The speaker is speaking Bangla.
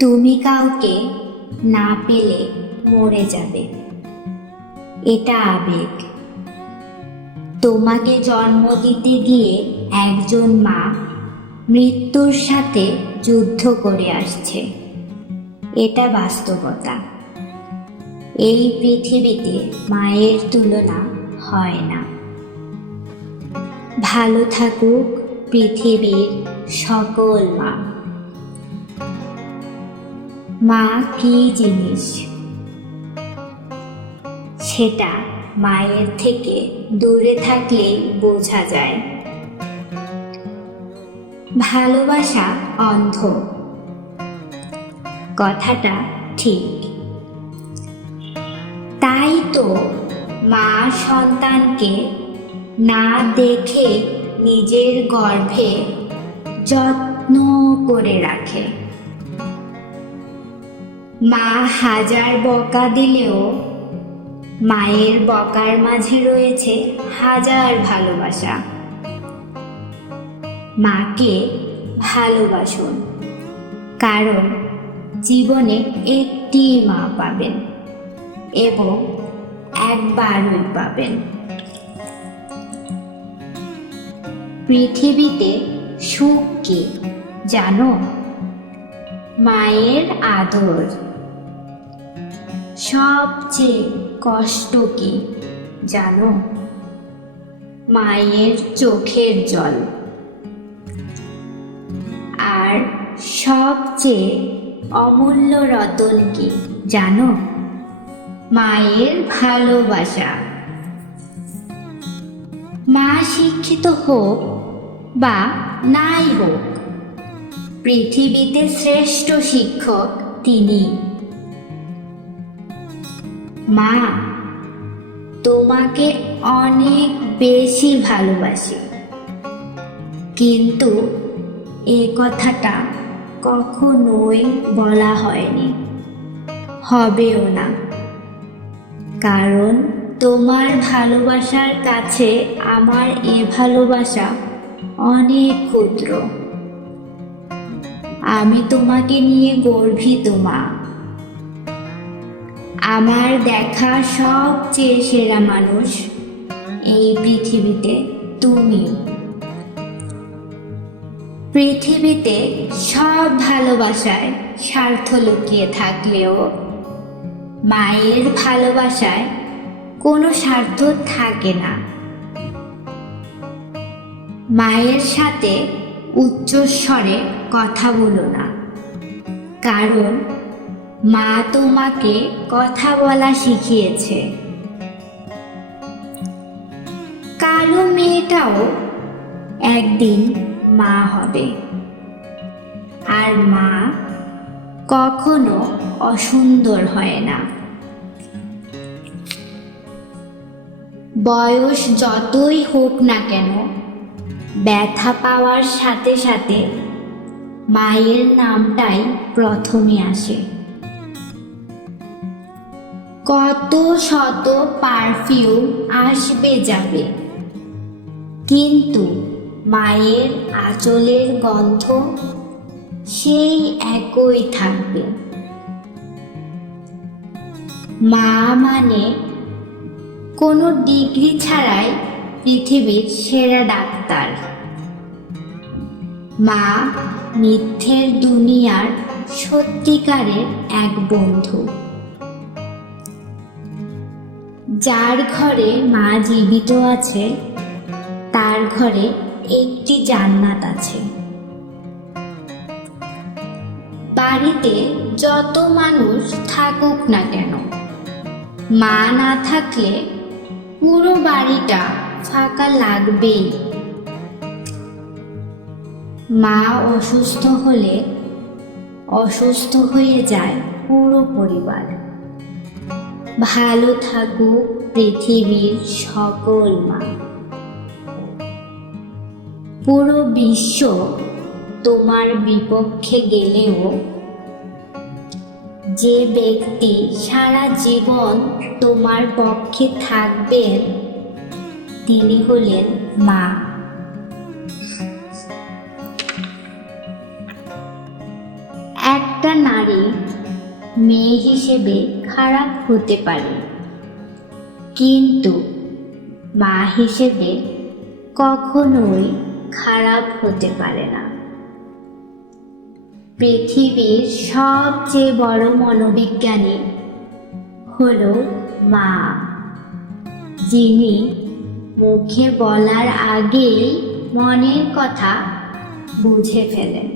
তুমি কাউকে না পেলে মরে যাবে। এটা আবেগ। তোমাকে জন্ম দিতে গিয়ে একজন মা মৃত্যুর সাথে যুদ্ধ করে আসছে। এটা বাস্তবতা। এই পৃথিবীতে মায়ের তুলনা হয় না। ভালো থাকুক পৃথিবীর সকল মা। মা কি জিনিস? সেটা মায়ের থেকে দূরে থাকলেই বোঝা যায়। ভালোবাসা অন্ধ। কথাটা ঠিক। তাই তো মা সন্তানকে না দেখে নিজের গর্ভে যত্ন করে রাখে। মা হাজার বকা দিলেও মায়ের বকার মাঝে রয়েছে হাজার ভালোবাসা। মাকে ভালোবাসুন, কারণ জীবনে একটি মা পাবেন এবং একবারই পাবেন। পৃথিবীতে সুখ কি জানো? মায়ের আদর। সবচেয়ে কষ্ট কি জানো? মায়ের চোখের জল। আর সবচেয়ে অমূল্য রতন কি জানো? মায়ের ভালোবাসা। মা শিক্ষিত হোক বা নাই হোক, পৃথিবীতে শ্রেষ্ঠ শিক্ষক তিনি। মা, তোমাকে অনেক বেশি ভালোবাসি। কিন্তু এ কথাটা কখনোই বলা হয়নি। হবেও না। কারণ তোমার ভালোবাসার কাছে আমার এ ভালোবাসা অনেক ক্ষুদ্র। আমি তোমাকে নিয়ে গর্বিত মা। আমার দেখা সবচেয়ে সেরা মানুষ এই পৃথিবীতে তুমি। পৃথিবীতে সব ভালোবাসায় স্বার্থ লুকিয়ে থাকলেও মায়ের ভালোবাসায় কোনো স্বার্থ থাকে না। মায়ের সাথে উচ্চস্বরে কথা বলো না, কারণ মা তোমাকে কথা বলা শিখিয়েছে। কালো মেয়েটাও একদিন মা হবে। আর মা কখনো অসুন্দর হয় না। বয়স যতই হোক না কেন, ব্যথা পাওয়ার সাথে সাথে মায়ের নামটাই প্রথমে আসে। শত পারফিউম আসবে যাবে। কিন্তু মায়ের আঁচলের গন্ধ সেই একই থাকবে। মা মানে কোনো ডিগ্রি ছাড়াই পৃথিবীর সেরা ডাক্তার। মা মিথ্যের দুনিয়ার সত্যিকারের এক বন্ধু। যার ঘরে মা জীবিত আছে, তার ঘরে একটি জান্নাত আছে। বাড়িতে যত মানুষ থাকুক না কেন, মা না থাকলে পুরো বাড়িটা ফাঁকা লাগবেই। মা অসুস্থ হলে অসুস্থ হয়ে যায় পুরো পরিবার। ভালো থাকুক পৃথিবীর সকল মা। পুরো বিশ্ব তোমার বিপক্ষে গেলেও যে ব্যক্তি সারা জীবন তোমার পক্ষে থাকবেন, তিনি হলেন মা। একটা নারী মেয়ে হিসেবে খারাপ হতে পারে। কিন্তু মা হিসেবে কখনোই খারাপ হতে পারে না। পৃথিবীর সবচেয়ে বড় মনোবিজ্ঞানী হলো মা, যিনি মুখে বলার আগেই মনের কথা বুঝে ফেলেন।